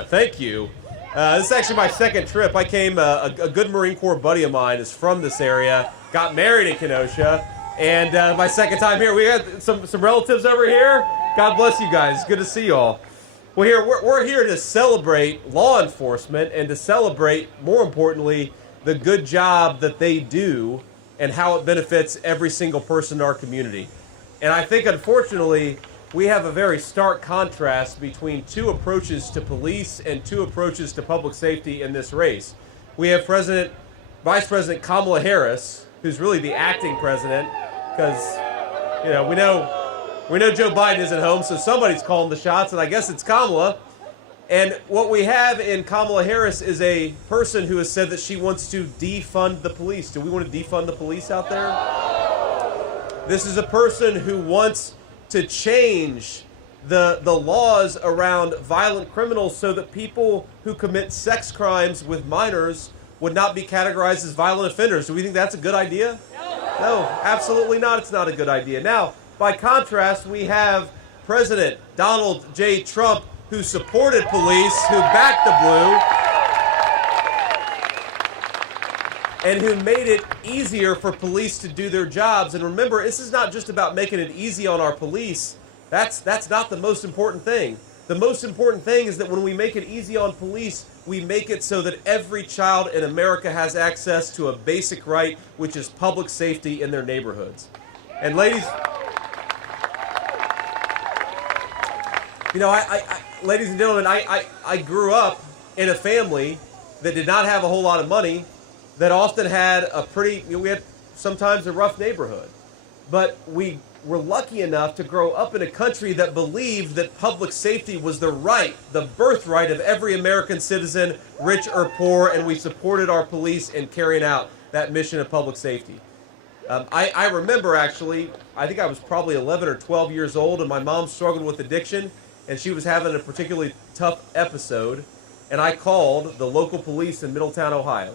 Thank you. This is actually my second trip. I came, a good Marine Corps buddy of mine is from this area, got married in Kenosha, and my second time here. We got some relatives over here. God bless you guys. Good to see you all. Well, we're here to celebrate law enforcement and to celebrate, more importantly, the good job that they do and how it benefits every single person in our community. And I think, unfortunately, we have a very stark contrast between two approaches to police and two approaches to public safety in this race. We have Vice President Kamala Harris, who's really the acting president, because we know Joe Biden isn't home, so somebody's calling the shots, and I guess it's Kamala. And what we have in Kamala Harris is a person who has said that she wants to defund the police. Do we want to defund the police out there? This is a person who wants to change the laws around violent criminals so that people who commit sex crimes with minors would not be categorized as violent offenders. Do we think that's a good idea? No, absolutely not. It's not a good idea. Now, by contrast, we have President Donald J. Trump, who supported police, who backed the blue, and who made it easier for police to do their jobs. And remember, this is not just about making it easy on our police. That's not the most important thing. The most important thing is that when we make it easy on police, we make it so that every child in America has access to a basic right, which is public safety in their neighborhoods. And ladies and gentlemen, I grew up in a family that did not have a whole lot of money, that often had we had sometimes a rough neighborhood. But we were lucky enough to grow up in a country that believed that public safety was the birthright of every American citizen, rich or poor, and we supported our police in carrying out that mission of public safety. I remember, actually, I think I was probably 11 or 12 years old, and my mom struggled with addiction, and she was having a particularly tough episode, and I called the local police in Middletown, Ohio.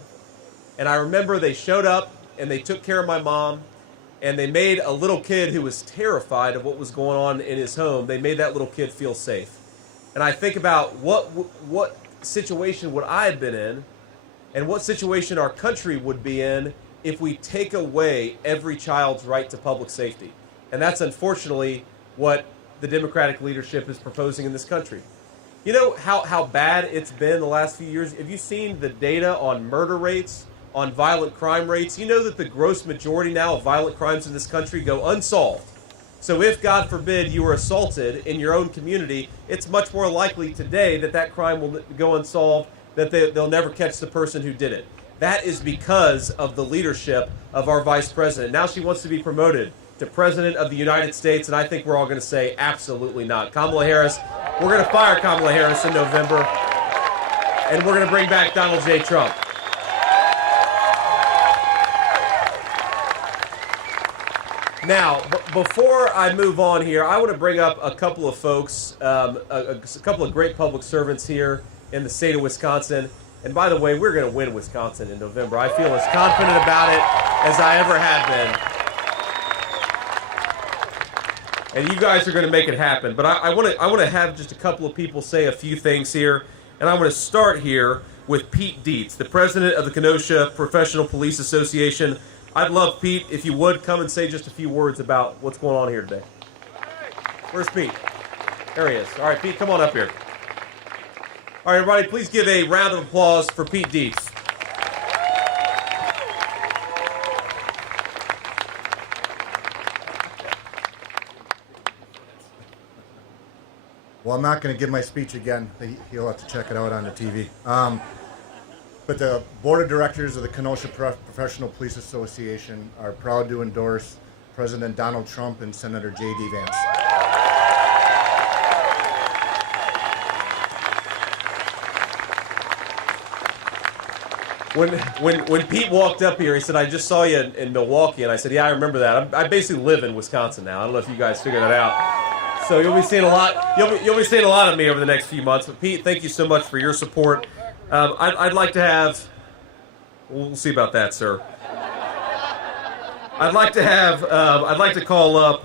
And I remember they showed up, and they took care of my mom, and they made a little kid who was terrified of what was going on in his home, they made that little kid feel safe. And I think about what situation would I have been in, and what situation our country would be in if we take away every child's right to public safety. And that's unfortunately what the Democratic leadership is proposing in this country. You know how bad it's been the last few years? Have you seen the data on murder rates, on violent crime rates? You know that the gross majority now of violent crimes in this country go unsolved. So if, God forbid, you were assaulted in your own community, it's much more likely today that crime will go unsolved, that they'll never catch the person who did it. That is because of the leadership of our vice president. Now she wants to be promoted to President of the United States, and I think we're all going to say absolutely not. Kamala Harris, we're going to fire Kamala Harris in November, and we're going to bring back Donald J. Trump. Now, before I move on here, I want to bring up a couple of folks, a couple of great public servants here in the state of Wisconsin. And by the way, we're going to win Wisconsin in November. I feel as confident about it as I ever have been. And you guys are going to make it happen. But I want to have just a couple of people say a few things here. And I'm going to start here with Pete Dietz, the president of the Kenosha Professional Police Association. I'd love, Pete, if you would come and say just a few words about what's going on here today. Where's Pete? There he is. All right, Pete, come on up here. All right, everybody, please give a round of applause for Pete Dietz. Well, I'm not going to give my speech again. He'll have to check it out on the TV. But the Board of Directors of the Kenosha Professional Police Association are proud to endorse President Donald Trump and Senator JD Vance. When Pete walked up here, he said, "I just saw you in Milwaukee," and I said, "Yeah, I remember that. I basically live in Wisconsin now. I don't know if you guys figured that out. So you'll be seeing a lot. You'll be seeing a lot of me over the next few months. But Pete, thank you so much for your support. I'd like to have. We'll see about that, sir. I'd like to call up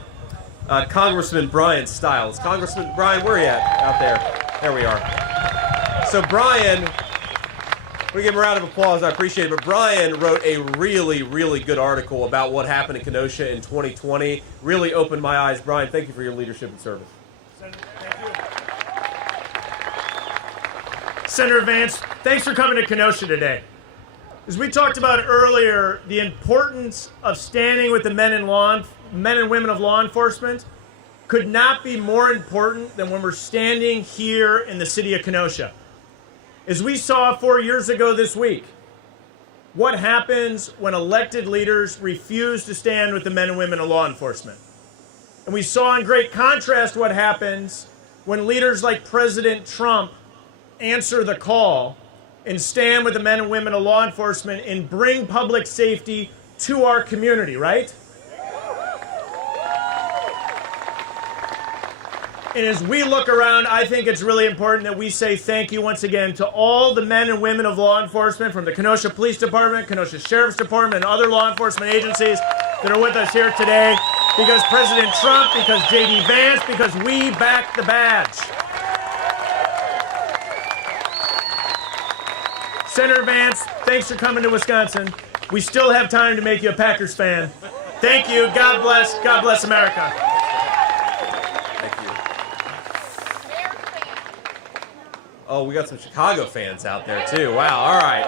Congressman Brian Stiles. Congressman Brian, where are you at? Out there. There we are. So Brian, we give him a round of applause. I appreciate it. But Brian wrote a really, really good article about what happened in Kenosha in 2020. Really opened my eyes. Brian, thank you for your leadership and service. Thank you. Senator Vance, thanks for coming to Kenosha today. As we talked about earlier, the importance of standing with the men and women of law enforcement could not be more important than when we're standing here in the city of Kenosha. As we saw 4 years ago this week, what happens when elected leaders refuse to stand with the men and women of law enforcement? And we saw in great contrast what happens when leaders like President Trump answer the call and stand with the men and women of law enforcement and bring public safety to our community, right? And as we look around, I think it's really important that we say thank you once again to all the men and women of law enforcement from the Kenosha Police Department, Kenosha Sheriff's Department, and other law enforcement agencies that are with us here today. Because President Trump, because JD Vance, because we back the badge. Senator Vance, thanks for coming to Wisconsin. We still have time to make you a Packers fan. Thank you. God bless. God bless America. Oh, we got some Chicago fans out there too. Wow. All right.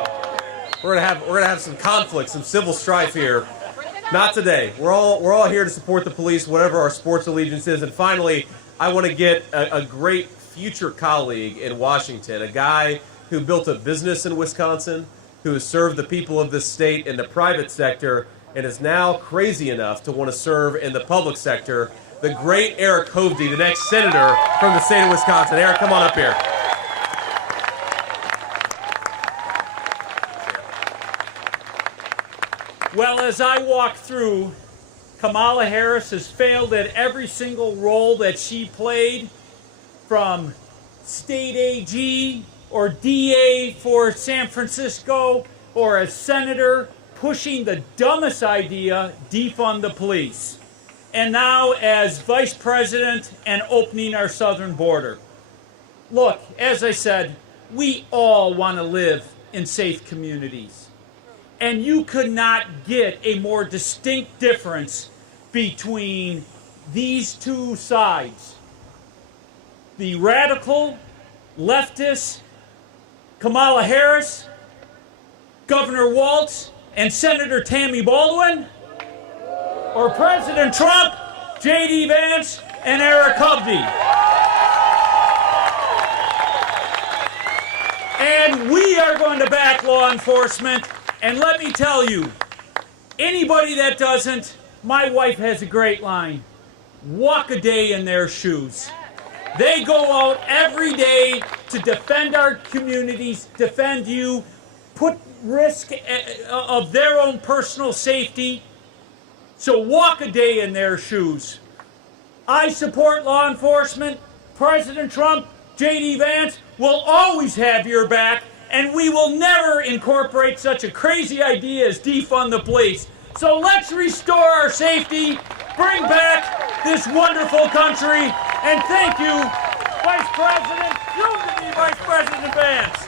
We're gonna have some conflict, some civil strife here. Not today. We're all here to support the police, whatever our sports allegiance is. And finally, I want to get a great future colleague in Washington, a guy who built a business in Wisconsin, who has served the people of this state in the private sector, and is now crazy enough to want to serve in the public sector. The great Eric Hovde, the next senator from the state of Wisconsin. Eric, come on up here. Well, as I walk through, Kamala Harris has failed at every single role that she played, from state AG or DA for San Francisco, or as senator pushing the dumbest idea, defund the police. And now as vice president and opening our southern border. Look, as I said, we all want to live in safe communities. And you could not get a more distinct difference between these two sides. The radical, leftist, Kamala Harris, Governor Walz, and Senator Tammy Baldwin, or President Trump, JD Vance, and Eric Hovde. And we are going to back law enforcement. And let me tell you, anybody that doesn't, my wife has a great line. Walk a day in their shoes. They go out every day to defend our communities, defend you, put risk of their own personal safety. So walk a day in their shoes. I support law enforcement. President Trump, JD Vance will always have your back. And we will never incorporate such a crazy idea as defund the police. So let's restore our safety, bring back this wonderful country, and thank you, Vice President, soon to be Vice President Vance.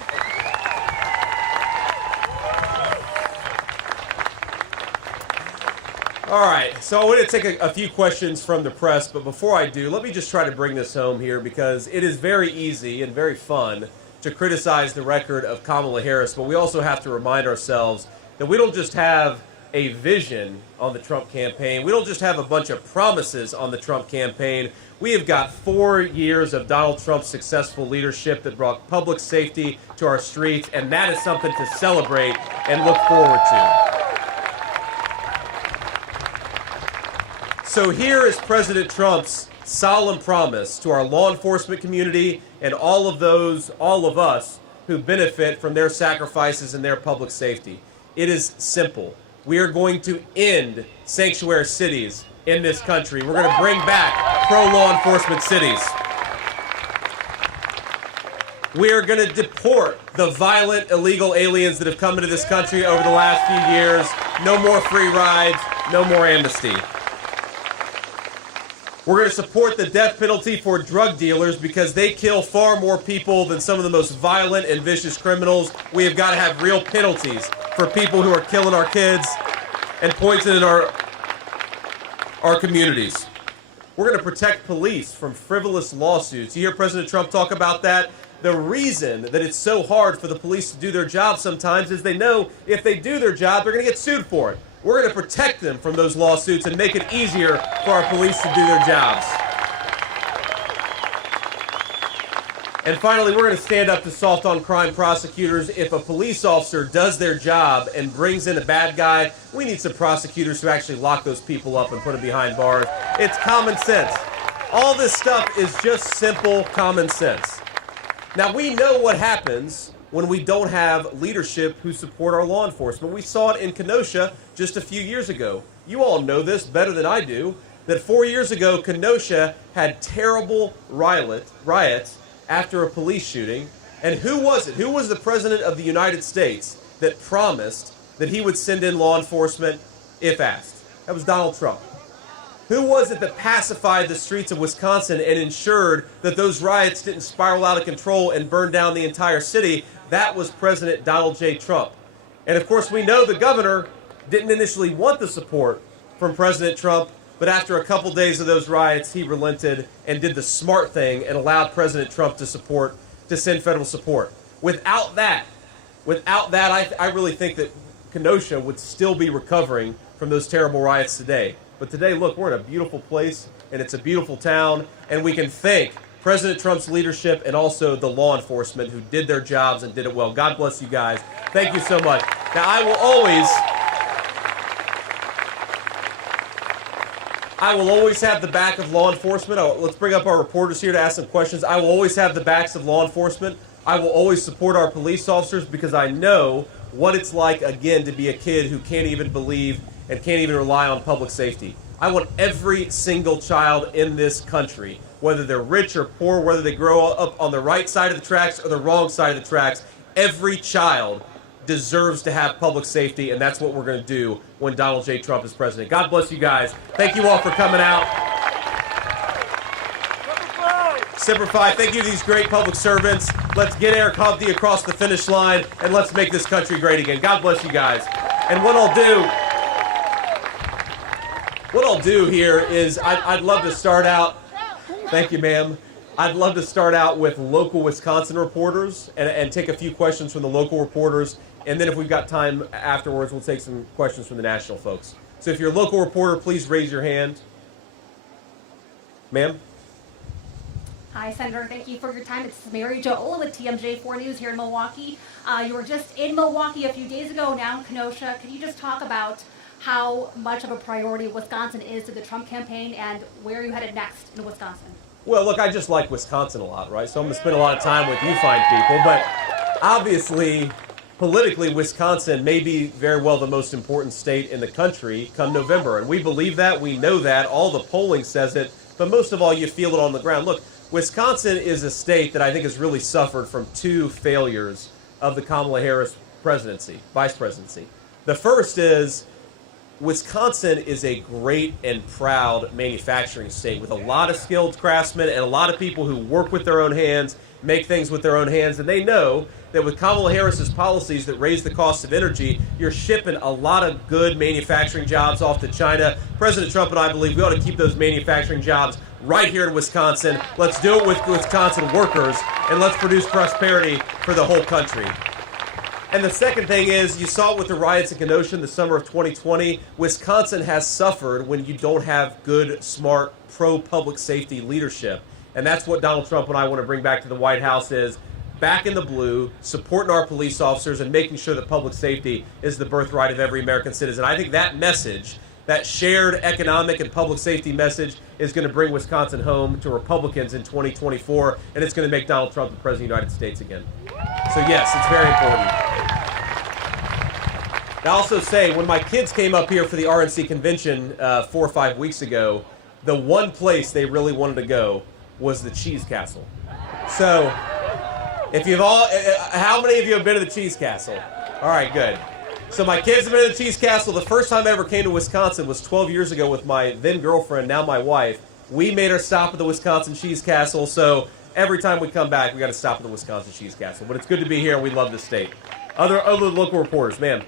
All right, so I want to take a few questions from the press, but before I do, let me just try to bring this home here, because it is very easy and very fun to criticize the record of Kamala Harris, but we also have to remind ourselves that we don't just have a vision on the Trump campaign. We don't just have a bunch of promises on the Trump campaign. We have got 4 years of Donald Trump's successful leadership that brought public safety to our streets, and that is something to celebrate and look forward to. So here is President Trump's solemn promise to our law enforcement community and all of us who benefit from their sacrifices and their public safety. It is simple. We are going to end sanctuary cities in this country. We're going to bring back pro-law enforcement cities. We are going to deport the violent, illegal aliens that have come into this country over the last few years. No more free rides, no more amnesty. We're going to support the death penalty for drug dealers because they kill far more people than some of the most violent and vicious criminals. We have got to have real penalties for people who are killing our kids and poisoning our communities. We're going to protect police from frivolous lawsuits. You hear President Trump talk about that? The reason that it's so hard for the police to do their job sometimes is they know if they do their job, they're going to get sued for it. We're going to protect them from those lawsuits and make it easier for our police to do their jobs. And finally, we're going to stand up to soft on crime prosecutors. If a police officer does their job and brings in a bad guy, we need some prosecutors who actually lock those people up and put them behind bars. It's common sense. All this stuff is just simple common sense. Now, we know what happens when we don't have leadership who support our law enforcement. We saw it in Kenosha just a few years ago. You all know this better than I do, that 4 years ago, Kenosha had terrible riots after a police shooting. And who was it? Who was the president of the United States that promised that he would send in law enforcement if asked? That was Donald Trump. Who was it that pacified the streets of Wisconsin and ensured that those riots didn't spiral out of control and burn down the entire city? That was President Donald J. Trump. And of course, we know the governor didn't initially want the support from President Trump, but after a couple days of those riots, he relented and did the smart thing and allowed President Trump to send federal support. Without that, I really think that Kenosha would still be recovering from those terrible riots today. But today, look, we're in a beautiful place, and it's a beautiful town, and we can thank President Trump's leadership and also the law enforcement who did their jobs and did it well. God bless you guys. Thank you so much. Now, I will always have the back of law enforcement. Let's bring up our reporters here to ask some questions. I will always have the backs of law enforcement. I will always support our police officers because I know what it's like, again, to be a kid who can't even believe and can't even rely on public safety. I want every single child in this country, whether they're rich or poor, whether they grow up on the right side of the tracks or the wrong side of the tracks, every child deserves to have public safety, and that's what we're going to do when Donald J. Trump is president. God bless you guys. Thank you all for coming out. Semper Fi, thank you to these great public servants. Let's get Eric Hovde across the finish line, and let's make this country great again. God bless you guys. And what I'll do here is I'd love to start out. Thank you, ma'am. I'd love to start out with local Wisconsin reporters and take a few questions from the local reporters. And then if we've got time afterwards, we'll take some questions from the national folks. So if you're a local reporter, please raise your hand. Ma'am? Hi, Senator. Thank you for your time. It's Mary Jo Ola with TMJ4 News here in Milwaukee. You were just in Milwaukee a few days ago, now in Kenosha. Can you just talk about how much of a priority Wisconsin is to the Trump campaign and where you headed next in Wisconsin? Well, look, I just like Wisconsin a lot, right? So I'm going to spend a lot of time with you fine people. But obviously, politically, Wisconsin may be very well the most important state in the country come November. And we believe that. We know that. All the polling says it. But most of all, you feel it on the ground. Look, Wisconsin is a state that I think has really suffered from two failures of the Kamala Harris presidency, vice presidency. The first is Wisconsin is a great and proud manufacturing state with a lot of skilled craftsmen and a lot of people who work with their own hands, make things with their own hands, and they know that with Kamala Harris's policies that raise the cost of energy, you're shipping a lot of good manufacturing jobs off to China. President Trump and I believe we ought to keep those manufacturing jobs right here in Wisconsin. Let's do it with Wisconsin workers, and let's produce prosperity for the whole country. And the second thing is, you saw it with the riots in Kenosha in the summer of 2020. Wisconsin has suffered when you don't have good, smart, pro-public safety leadership. And that's what Donald Trump and I want to bring back to the White House is back in the blue, supporting our police officers and making sure that public safety is the birthright of every American citizen. I think that message, that shared economic and public safety message, is going to bring Wisconsin home to Republicans in 2024, and it's going to make Donald Trump the President of the United States again. So yes, it's very important. I also say, when my kids came up here for the RNC convention 4 or 5 weeks ago, the one place they really wanted to go was the Cheese Castle. So, if you've all, how many of you have been to the Cheese Castle? All right, good. So my kids have been to the Cheese Castle. The first time I ever came to Wisconsin was 12 years ago with my then girlfriend, now my wife, We made our stop at the Wisconsin Cheese Castle, so every time we come back, we got to stop at the Wisconsin Cheese Castle. But it's good to be here, and we love the state. Other local reporters, ma'am.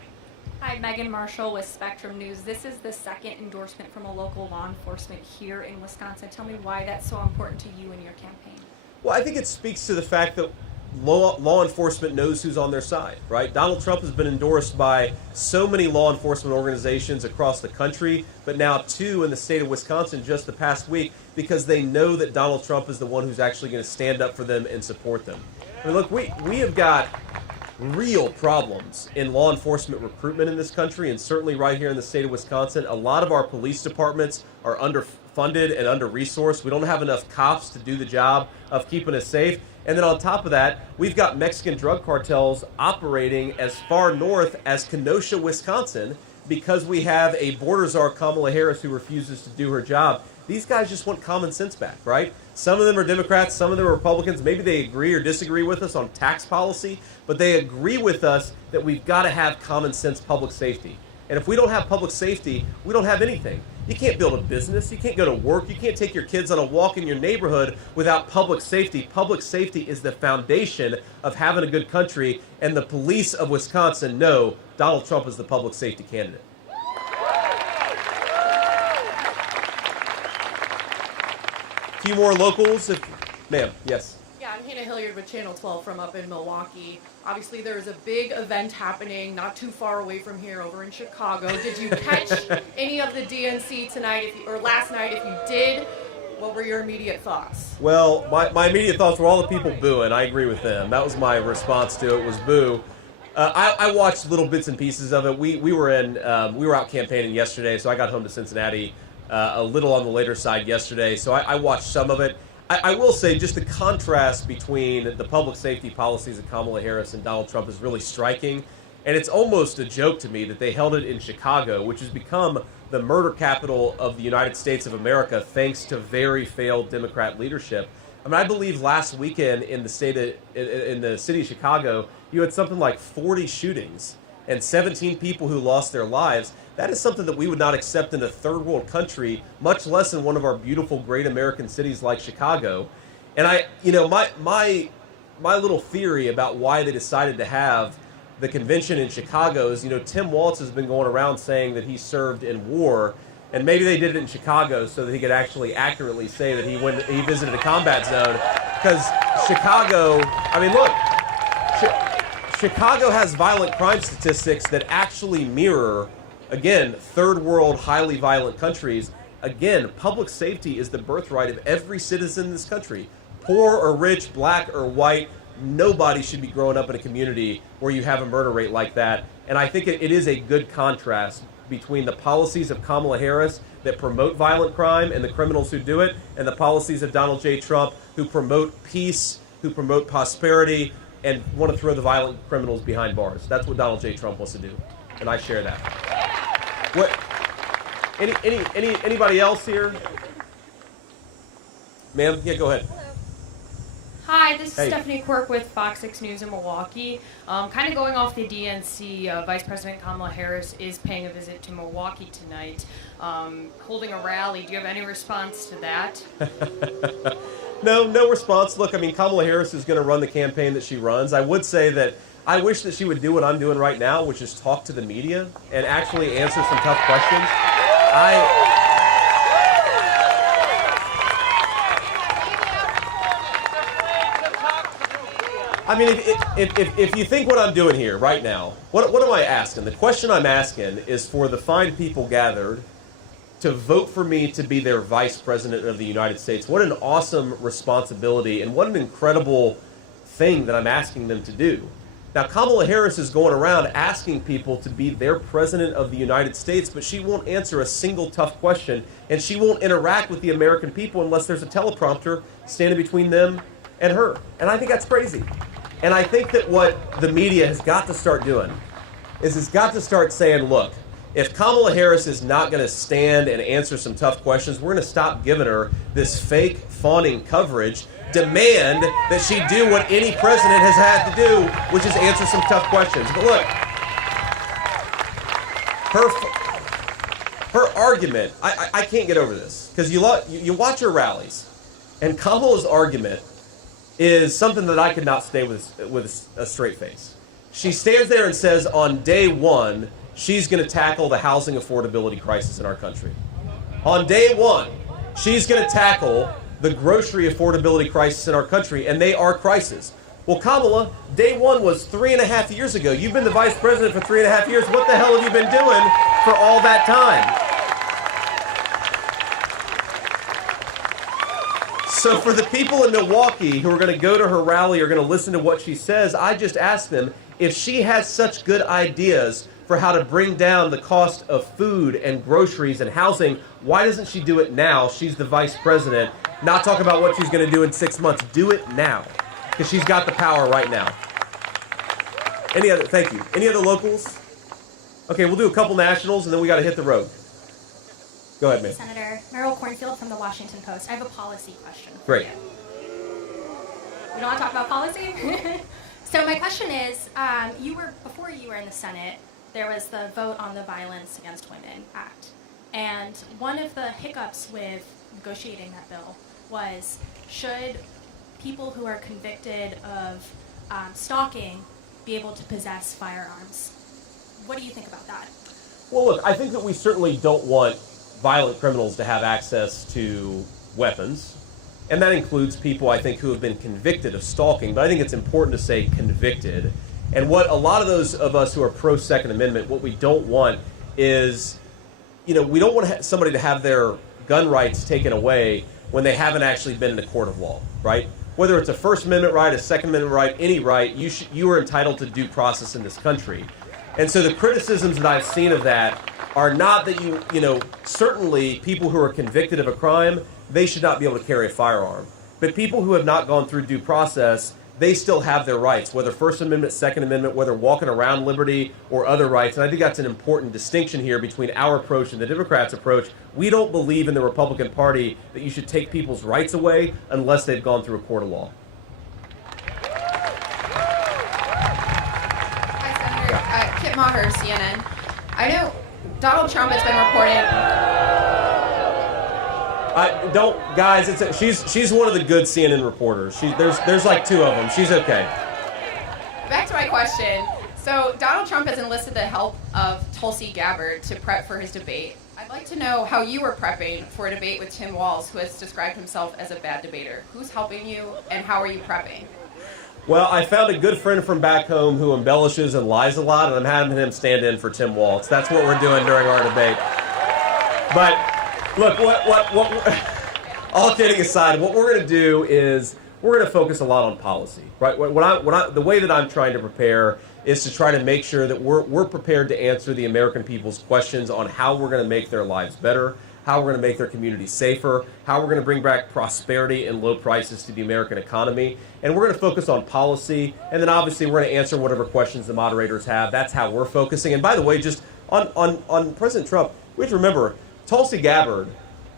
Hi, Megan Marshall with Spectrum News. This is the second endorsement from a local law enforcement here in Wisconsin. Tell me why that's so important to you and your campaign. Well, I think it speaks to the fact that law enforcement knows who's on their side, right? Donald Trump has been endorsed by so many law enforcement organizations across the country, but now 2 in the state of Wisconsin just the past week, because they know that Donald Trump is the one who's actually going to stand up for them and support them. I mean, look, we have got real problems in law enforcement recruitment in this country, and certainly right here in the state of Wisconsin. A lot of our police departments are underfunded and under-resourced. We don't have enough cops to do the job of keeping us safe. And then on top of that, we've got Mexican drug cartels operating as far north as Kenosha, Wisconsin, because we have a border czar, Kamala Harris, who refuses to do her job. These guys just want common sense back, right? Some of them are Democrats, some of them are Republicans. Maybe they agree or disagree with us on tax policy, but they agree with us that we've got to have common sense public safety. And if we don't have public safety, we don't have anything. You can't build a business. You can't go to work. You can't take your kids on a walk in your neighborhood without public safety. Public safety is the foundation of having a good country, and the police of Wisconsin know Donald Trump is the public safety candidate. A few more locals, ma'am. Yes. Yeah, I'm Hannah Hilliard with Channel 12 from up in Milwaukee. Obviously, there is a big event happening not too far away from here over in Chicago. Did you catch any of the DNC tonight, or last night? If you did, what were your immediate thoughts? Well, my immediate thoughts were all the people booing. I agree with them. That was my response to it, was boo. I watched little bits and pieces of it. We were out campaigning yesterday, so I got home to Cincinnati a little on the later side yesterday, so I watched some of it. I will say just the contrast between the public safety policies of Kamala Harris and Donald Trump is really striking. And it's almost a joke to me that they held it in Chicago, which has become the murder capital of the United States of America thanks to very failed Democrat leadership. I mean, I believe last weekend in the city of Chicago, you had something like 40 shootings and 17 people who lost their lives. That is something that we would not accept in a third world country, much less in one of our beautiful, great American cities like Chicago. And my little theory about why they decided to have the convention in Chicago is, Tim Walz has been going around saying that he served in war, and maybe they did it in Chicago so that he could actually accurately say that he visited a combat zone. Because Chicago, I mean, look, Chicago has violent crime statistics that actually mirror, again, third world, highly violent countries. Again, public safety is the birthright of every citizen in this country. Poor or rich, black or white, nobody should be growing up in a community where you have a murder rate like that. And I think it is a good contrast between the policies of Kamala Harris that promote violent crime and the criminals who do it, and the policies of Donald J. Trump who promote peace, who promote prosperity, and want to throw the violent criminals behind bars. That's what Donald J. Trump wants to do, and I share that. What? Anybody else here? Ma'am? Yeah, go ahead. Hi, this is Hey. Stephanie Quirk with Fox 6 News in Milwaukee. Kind of going off the DNC, Vice President Kamala Harris is paying a visit to Milwaukee tonight, holding a rally. Do you have any response to that? No response. Look, I mean, Kamala Harris is going to run the campaign that she runs. I would say that I wish that she would do what I'm doing right now, which is talk to the media and actually answer some tough questions. I mean, if you think what I'm doing here right now, what am I asking? The question I'm asking is for the fine people gathered to vote for me to be their vice president of the United States. What an awesome responsibility, and what an incredible thing that I'm asking them to do. Now, Kamala Harris is going around asking people to be their president of the United States, but she won't answer a single tough question, and she won't interact with the American people unless there's a teleprompter standing between them and her. And I think that's crazy. And I think that what the media has got to start doing is it's got to start saying, look, if Kamala Harris is not going to stand and answer some tough questions, we're going to stop giving her this fake, fawning coverage. Demand that she do what any president has had to do, which is answer some tough questions. But look, her argument, I can't get over this, because you watch her rallies, and Kamala's argument is something that I could not stay with a straight face. She stands there and says on day one, she's going to tackle the housing affordability crisis in our country. On day one, she's going to tackle the grocery affordability crisis in our country, and they are crises. Well, Kamala, day one was 3.5 years ago. You've been the vice president for 3.5 years. What the hell have you been doing for all that time? So for the people in Milwaukee who are going to go to her rally or going to listen to what she says, I just ask them, if she has such good ideas for how to bring down the cost of food and groceries and housing, why doesn't she do it now? She's the vice president. Not talk about what she's going to do in 6 months. Do it now, because she's got the power right now. Thank you. Any other locals? Okay, we'll do a couple nationals, and then we got to hit the road. Go ahead, man. Senator Merrill Cornfield from the Washington Post. I have a policy question for Great. you. We don't want to talk about policy? So my question is, before you were in the Senate, there was the vote on the Violence Against Women Act. And one of the hiccups with negotiating that bill was, should people who are convicted of stalking be able to possess firearms? What do you think about that? Well, look, I think that we certainly don't want violent criminals to have access to weapons. And that includes people, I think, who have been convicted of stalking. But I think it's important to say convicted. And what a lot of those of us who are pro-Second Amendment, what we don't want is, we don't want somebody to have their gun rights taken away when they haven't actually been in a court of law, right? Whether it's a First Amendment right, a Second Amendment right, any right, you are entitled to due process in this country. And so the criticisms that I've seen of that are not that certainly people who are convicted of a crime, they should not be able to carry a firearm. But people who have not gone through due process, they still have their rights, whether First Amendment, Second Amendment, whether walking around liberty or other rights. And I think that's an important distinction here between our approach and the Democrats' approach. We don't believe in the Republican Party that you should take people's rights away unless they've gone through a court of law. Hi, Senator. Kip Maher, CNN. I know Donald Trump has been reporting. She's one of the good CNN reporters. There's like two of them. She's okay. Back to my question. So Donald Trump has enlisted the help of Tulsi Gabbard to prep for his debate. I'd like to know how you were prepping for a debate with Tim Walz, who has described himself as a bad debater. Who's helping you, and how are you prepping? Well, I found a good friend from back home who embellishes and lies a lot, and I'm having him stand in for Tim Walz. That's what we're doing during our debate. But look, all kidding aside, what we're going to do is we're going to focus a lot on policy, right? The way that I'm trying to prepare is to try to make sure that we're prepared to answer the American people's questions on how we're going to make their lives better, how we're going to make their communities safer, how we're going to bring back prosperity and low prices to the American economy. And we're going to focus on policy, and then obviously we're going to answer whatever questions the moderators have. That's how we're focusing. And by the way, just on President Trump, we have to remember, Tulsi Gabbard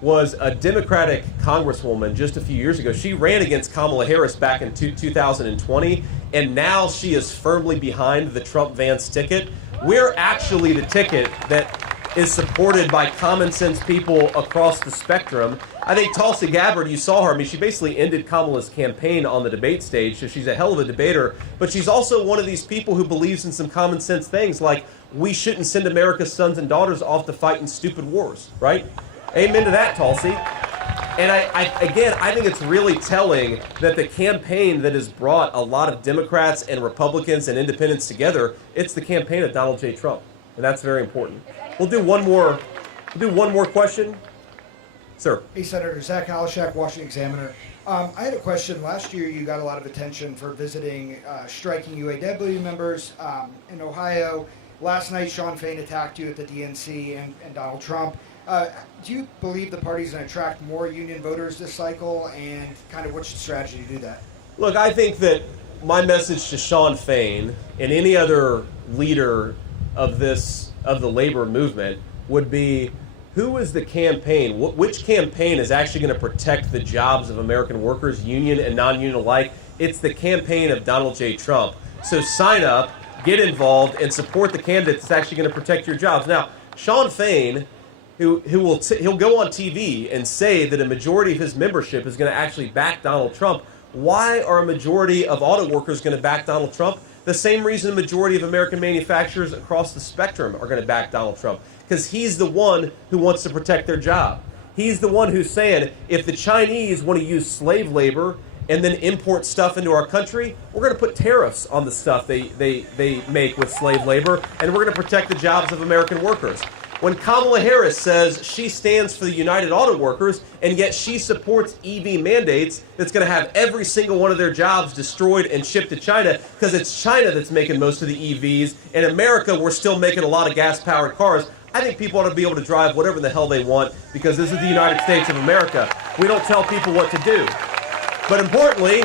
was a Democratic congresswoman just a few years ago. She ran against Kamala Harris back in 2020, and now she is firmly behind the Trump-Vance ticket. We're actually the ticket that is supported by common sense people across the spectrum. I think Tulsi Gabbard, you saw her, she basically ended Kamala's campaign on the debate stage, so she's a hell of a debater, but she's also one of these people who believes in some common sense things, like we shouldn't send America's sons and daughters off to fight in stupid wars, right? Amen to that, Tulsi. And I think it's really telling that the campaign that has brought a lot of Democrats and Republicans and independents together, it's the campaign of Donald J. Trump. And that's very important. We'll do one more question. Sir. Hey, Senator. Zach Halishak, Washington Examiner. I had a question. Last year, you got a lot of attention for visiting striking UAW members in Ohio. Last night, Sean Fain attacked you at the DNC and Donald Trump. Do you believe the party's going to attract more union voters this cycle, and kind of what's the strategy to do that? Look, I think that my message to Sean Fain and any other leader of the labor movement would be, who is the campaign? Which campaign is actually going to protect the jobs of American workers, union and non-union alike? It's the campaign of Donald J. Trump. So sign up, get involved, and support the candidate that's actually going to protect your jobs. Now, Sean Fain he'll go on TV and say that a majority of his membership is going to actually back Donald Trump. Why are a majority of auto workers going to back Donald Trump? The same reason the majority of American manufacturers across the spectrum are going to back Donald Trump, because he's the one who wants to protect their job. He's the one who's saying, if the Chinese want to use slave labor and then import stuff into our country, we're going to put tariffs on the stuff they make with slave labor, and we're going to protect the jobs of American workers. When Kamala Harris says she stands for the United Auto Workers, and yet she supports EV mandates that's going to have every single one of their jobs destroyed and shipped to China, because it's China that's making most of the EVs. In America, we're still making a lot of gas-powered cars. I think people ought to be able to drive whatever the hell they want, because this is the United States of America. We don't tell people what to do. But importantly,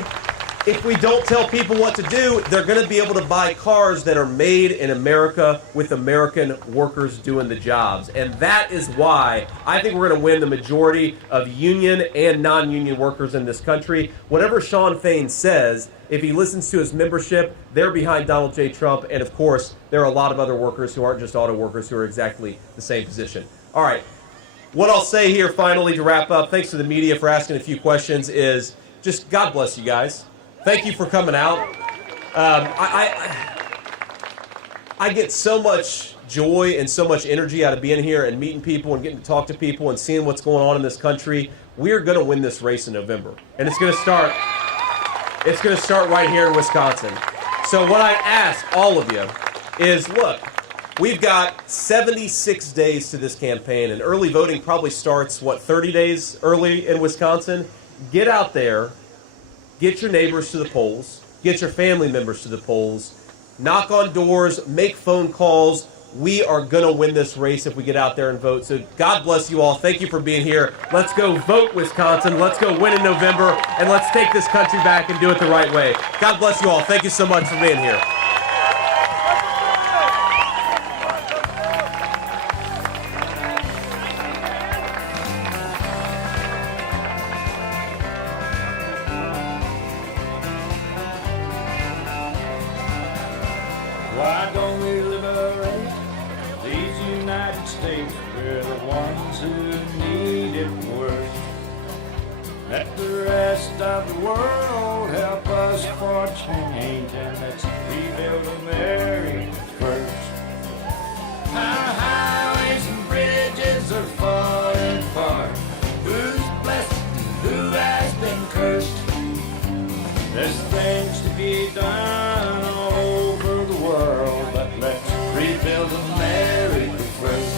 if we don't tell people what to do, they're going to be able to buy cars that are made in America with American workers doing the jobs. And that is why I think we're going to win the majority of union and non-union workers in this country. Whatever Shawn Fain says, if he listens to his membership, they're behind Donald J. Trump. And of course, there are a lot of other workers who aren't just auto workers who are exactly the same position. All right. What I'll say here finally to wrap up, thanks to the media for asking a few questions, is just God bless you guys. Thank you for coming out. I get so much joy and so much energy out of being here and meeting people and getting to talk to people and seeing what's going on in this country. We're going to win this race in November, and it's going to start. It's going to start right here in Wisconsin. So what I ask all of you is, look, we've got 76 days to this campaign, and early voting probably starts 30 days early in Wisconsin. Get out there. Get your neighbors to the polls. Get your family members to the polls. Knock on doors. Make phone calls. We are going to win this race if we get out there and vote. So God bless you all. Thank you for being here. Let's go vote, Wisconsin. Let's go win in November. And let's take this country back and do it the right way. God bless you all. Thank you so much for being here. Why don't we liberate these United States? We're the ones who need it worst. Let the rest of the world help us for change, and let's rebuild America first. Our highways and bridges are falling apart. Who's blessed and who has been cursed? There's things to be done all over the world, but let's rebuild America first.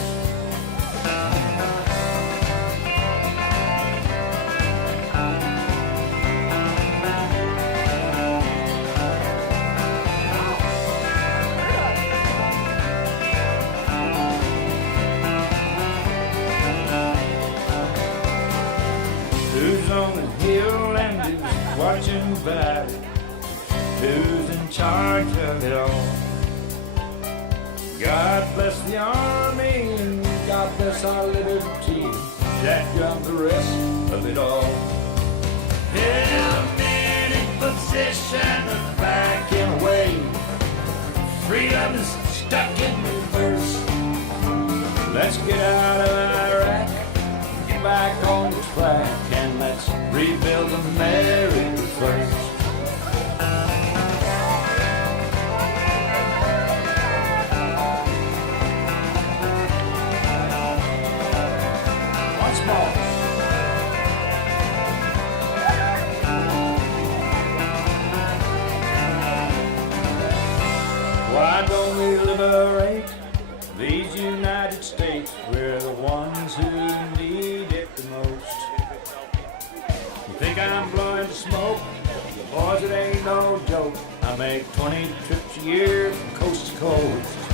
Who's on the hill and who's watching the valley? Who's in charge of it all? God bless the army and God bless our liberty. Jack got the rest of it all. Yeah, men in position are backing away. Freedom is stuck in reverse. Let's get out of Iraq, get back on the track, and let's rebuild America first. Once more. Why don't we liberate these United States? We're the ones who need it the most. You think I'm blowing smoke? Boys, it ain't no joke. I make 20 trips a year from coast to coast.